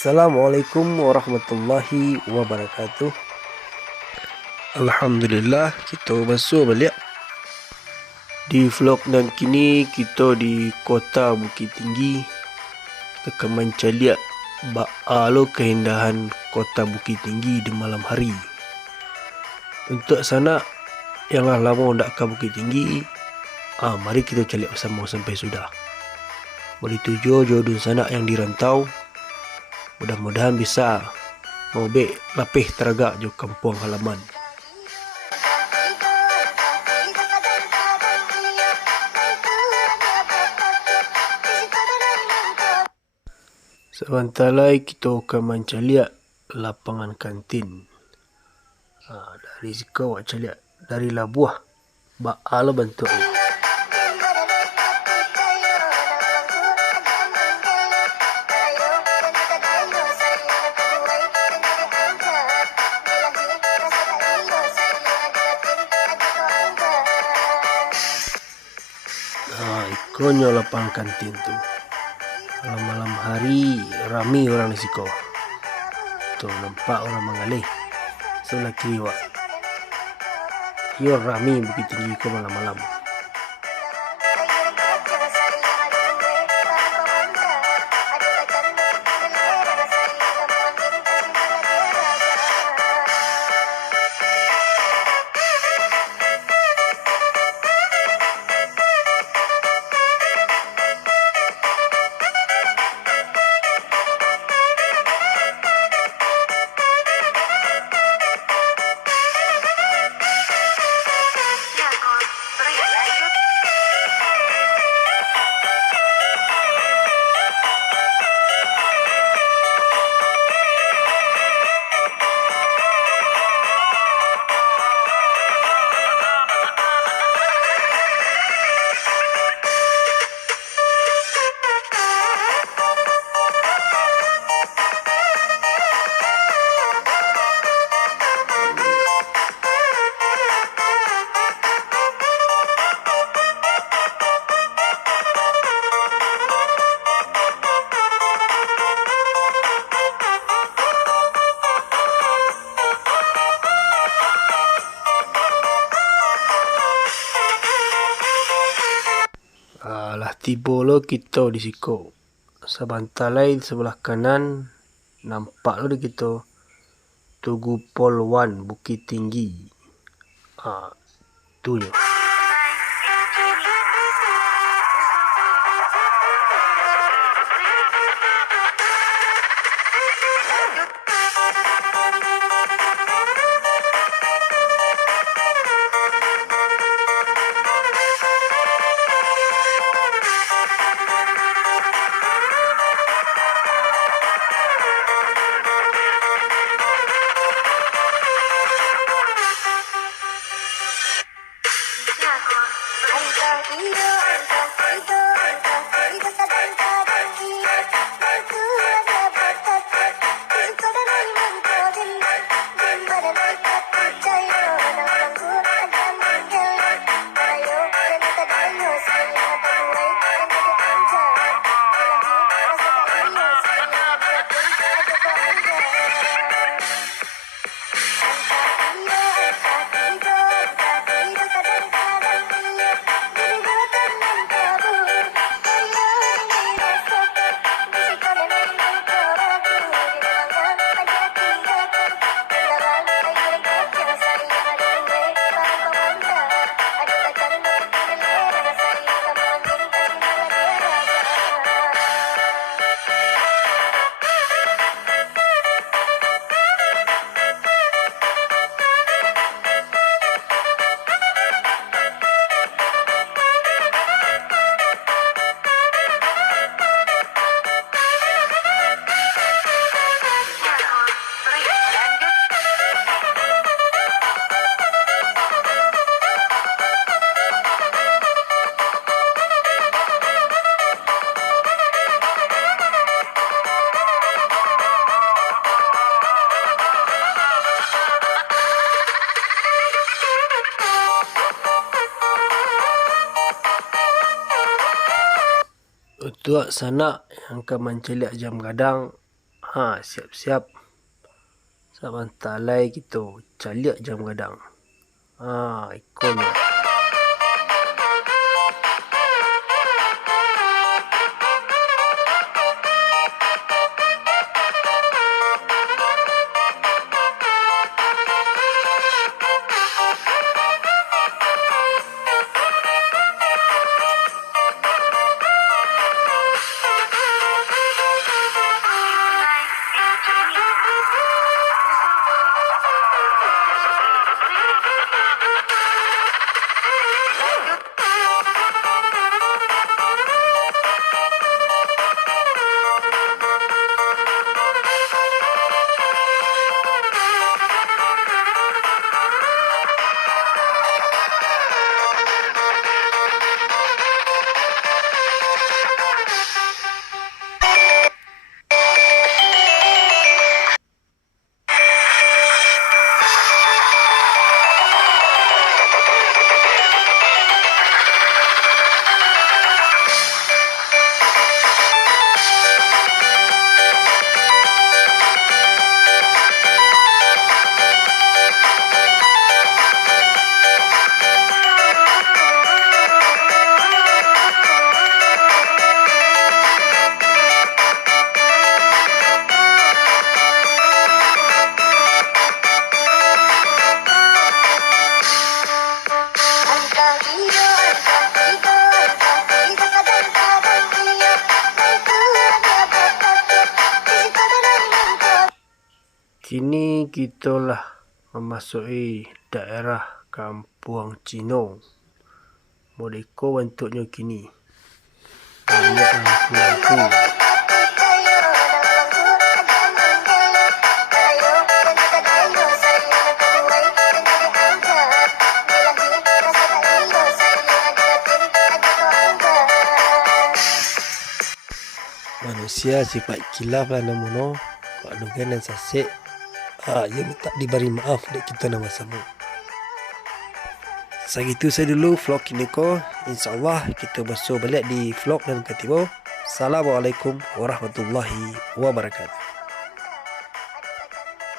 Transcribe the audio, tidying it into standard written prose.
Assalamualaikum warahmatullahi wabarakatuh. Alhamdulillah, kita masuk balik di vlog dan kini kita di kota Bukit Tinggi. Kita akan mencaliak lo keindahan kota Bukit Tinggi di malam hari. Untuk sana yang lama nak ke Bukit Tinggi, mari kita caliak bersama sampai sudah. Beri tujuh jodoh sana yang dirantau, mudah-mudahan bisa mobek lapih teragak jo kampung halaman. Sebentar lagi kita akan mencaliak lapangan kantin. Dari situ awak caliak dari Labuah. Lo bentuk ni. Ikonnya lapangan kantin tu. Malam hari ramai orang di situ. Tuh nampak orang mengalih. Sebelah kiri wak. Yo ramai Bukit Tinggi ke malam-malam. Lah tiba lo kita di siku. Sebentar lain sebelah kanan nampak lo di kita Tugu Polwan Bukit Tinggi. Tu je. Untuk sana yang ke menceliak jam gadang, Siap-siap. Sebentar lagi kita caliak jam gadang. Ikonnya. Kini kita lah memasuki daerah Kampung Cino. Modeko bentuknya kini. Banyak lampu-lampu. Manusia sifat kilaf lah namun Pak Dugan dan Sasek. Ia minta diberi maaf dek kita nama sama. Segitu saya dulu vlog ini ko. InsyaAllah kita bersuah balik di vlog dan ketiba. Assalamualaikum warahmatullahi wabarakatuh.